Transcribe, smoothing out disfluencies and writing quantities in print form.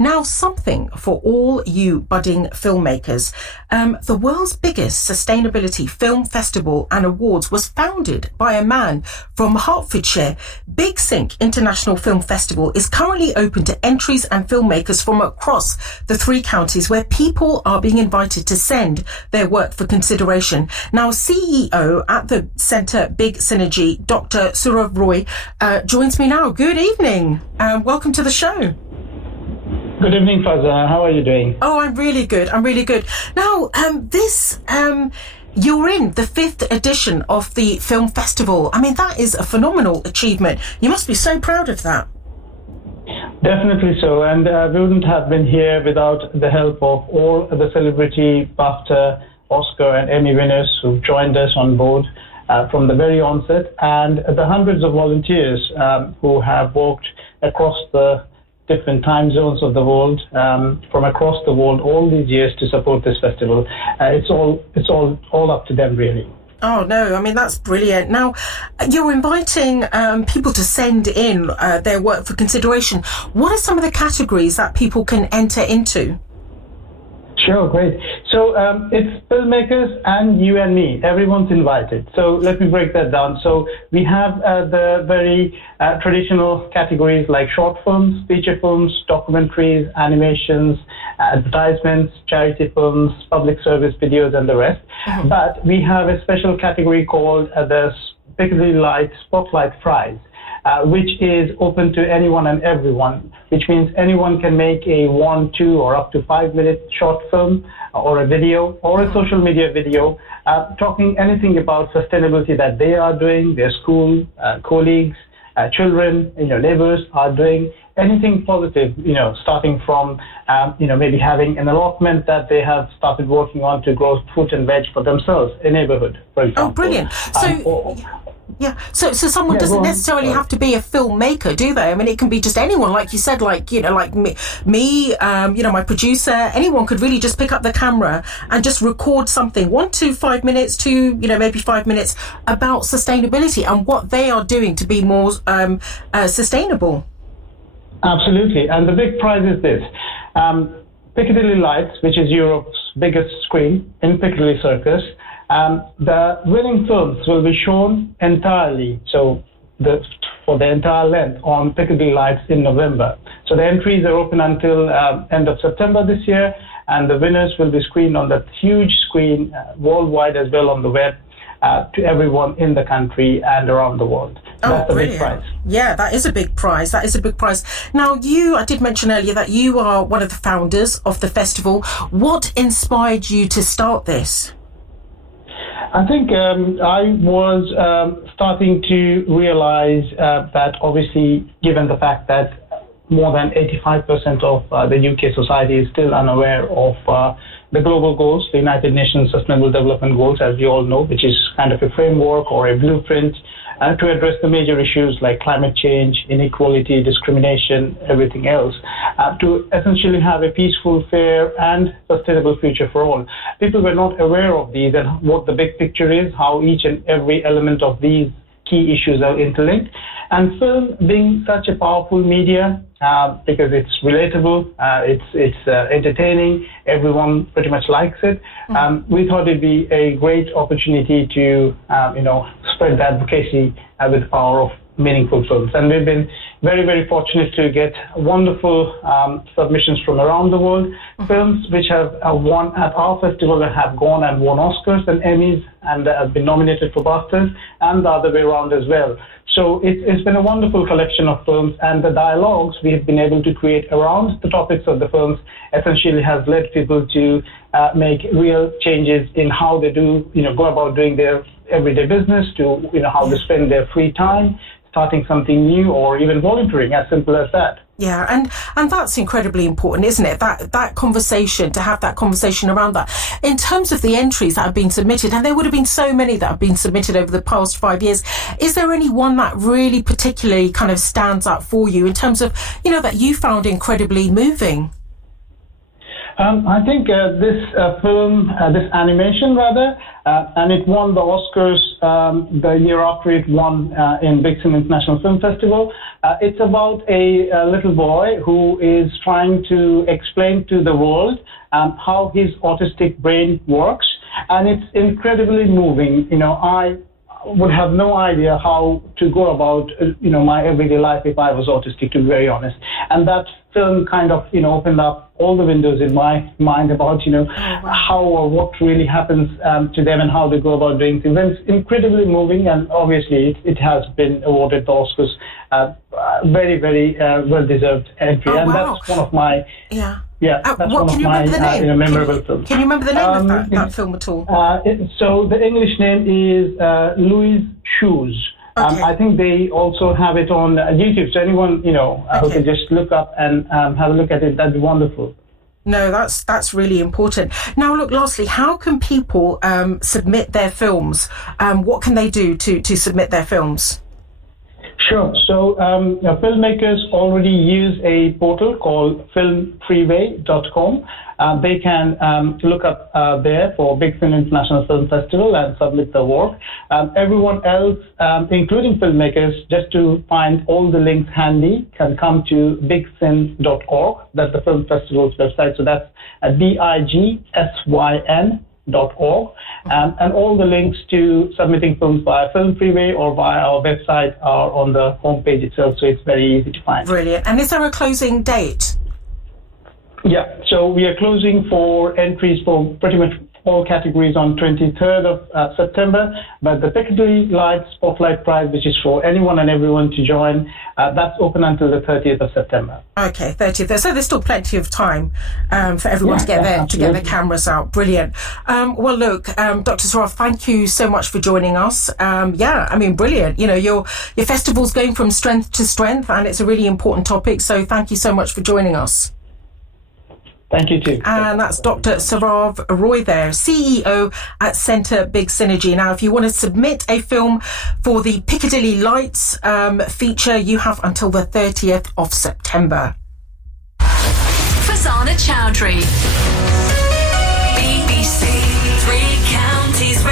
Now, something for all you budding filmmakers. The world's biggest sustainability film festival and awards was founded by a man from Hertfordshire. Syn International Film Festival is currently open to entries and filmmakers from across the 3 counties, where people are being invited to send their work for consideration. Now, CEO at the Centre Big Synergy, Dr. Sourav Roy, joins me now. Good evening. Welcome to the show. Good evening, Farzana. How are you doing? Oh, I'm really good. Now, you're in the 5th edition of the film festival. I mean, that is a phenomenal achievement. You must be so proud of that. Definitely so. And we wouldn't have been here without the help of all the celebrity BAFTA, Oscar and Emmy winners who joined us on board from the very onset, and the hundreds of volunteers who have walked across the different time zones of the world, from across the world all these years to support this festival. It's all up to them, really. Oh, no, I mean, that's brilliant. Now, you're inviting people to send in their work for consideration. What are some of the categories that people can enter into? Sure, great. So it's filmmakers and you and me. Everyone's invited. So let me break that down. So we have the very traditional categories like short films, feature films, documentaries, animations, advertisements, charity films, public service videos, and the rest. Mm-hmm. But we have a special category called the Piccadilly Light Spotlight Prize, which is open to anyone and everyone, which means anyone can make a 1, 2, or up to 5-minute short film or a video or a social media video talking anything about sustainability that they are doing, their school, colleagues, children, neighbors are doing, anything positive, starting from, maybe having an allotment that they have started working on to grow fruit and veg for themselves, a neighborhood, for example. Oh, brilliant. So someone doesn't necessarily have to be a filmmaker, do they? I mean, it can be just anyone, like you said, like me, my producer, anyone could really just pick up the camera and just record something, 1 to 5 minutes to, maybe 5 minutes about sustainability and what they are doing to be more sustainable. Absolutely. And the big prize is this. Piccadilly Lights, which is Europe's biggest screen in Piccadilly Circus, the winning films will be shown entirely, for the entire length on Piccadilly Lights in November. So the entries are open until end of September this year, and the winners will be screened on that huge screen worldwide as well on the web to everyone in the country and around the world. That's a big prize. Yeah, that is a big prize. Now, I did mention earlier that you are one of the founders of the festival. What inspired you to start this? I think I was starting to realize that obviously, given the fact that more than 85% of the UK society is still unaware of the global goals, the United Nations Sustainable Development Goals, as we all know, which is kind of a framework or a blueprint to address the major issues like climate change, inequality, discrimination, everything else, to essentially have a peaceful, fair, and sustainable future for all. People were not aware of these and what the big picture is, how each and every element of these key issues are interlinked. And film being such a powerful media, because it's relatable, it's entertaining, everyone pretty much likes it. We thought it'd be a great opportunity to, spread the advocacy with the power of meaningful films. And we've been very, very fortunate to get wonderful submissions from around the world, films which have won at our festival and have gone and won Oscars and Emmys and have been nominated for BAFTAs, and the other way around as well. So it's been a wonderful collection of films, and the dialogues we have been able to create around the topics of the films essentially has led people to make real changes in how they do, go about doing their everyday business, to, how they spend their free time, starting something new, or even volunteering, as simple as that. Yeah, and that's incredibly important, isn't it? That conversation, to have that conversation around that. In terms of the entries that have been submitted, and there would have been so many that have been submitted over the past 5 years, is there any one that really particularly kind of stands out for you in terms of, that you found incredibly moving? I think this film, this animation rather, and it won the Oscars the year after it won in Syn International Film Festival. It's about a little boy who is trying to explain to the world how his autistic brain works, and it's incredibly moving. I would have no idea how to go about my everyday life if I was autistic, to be very honest. And that film kind of opened up all the windows in my mind about how or what really happens to them and how they go about doing things. And it's incredibly moving, and obviously it has been awarded the Oscars. Very, very well deserved entry. Oh, and wow. That's one of my that's one of my memorable films. Can you remember the name of that film at all? So the English name is Louis Shoes. Okay. I think they also have it on YouTube. So anyone who can just look up and have a look at it, that'd be wonderful. No, that's really important. Now, look, lastly, how can people submit their films? What can they do to submit their films? Sure. So filmmakers already use a portal called filmfreeway.com. They can look up there for Syn International Film Festival and submit the work. Everyone else, including filmmakers, just to find all the links handy, can come to bigsyn.org. That's the film festival's website. So that's bigsyn.org. And all the links to submitting films via Film Freeway or via our website are on the homepage itself, so it's very easy to find. Brilliant. And is there a closing date? Yeah, so we are closing for entries for pretty much all categories on 23rd of September, but the Piccadilly Light Spotlight Prize, which is for anyone and everyone to join, that's open until the 30th of September. Okay, 30th. So there's still plenty of time for everyone to get their cameras out. Brilliant. Well, look, Dr. Sourav, thank you so much for joining us. Brilliant. Your festival's going from strength to strength, and it's a really important topic. So thank you so much for joining us. Thank you too. And that's Dr. Sourav Roy there, CEO at Centre Big Synergy. Now, if you want to submit a film for the Piccadilly Lights feature, you have until the 30th of September. Farzana Chaudry, BBC 3 Counties.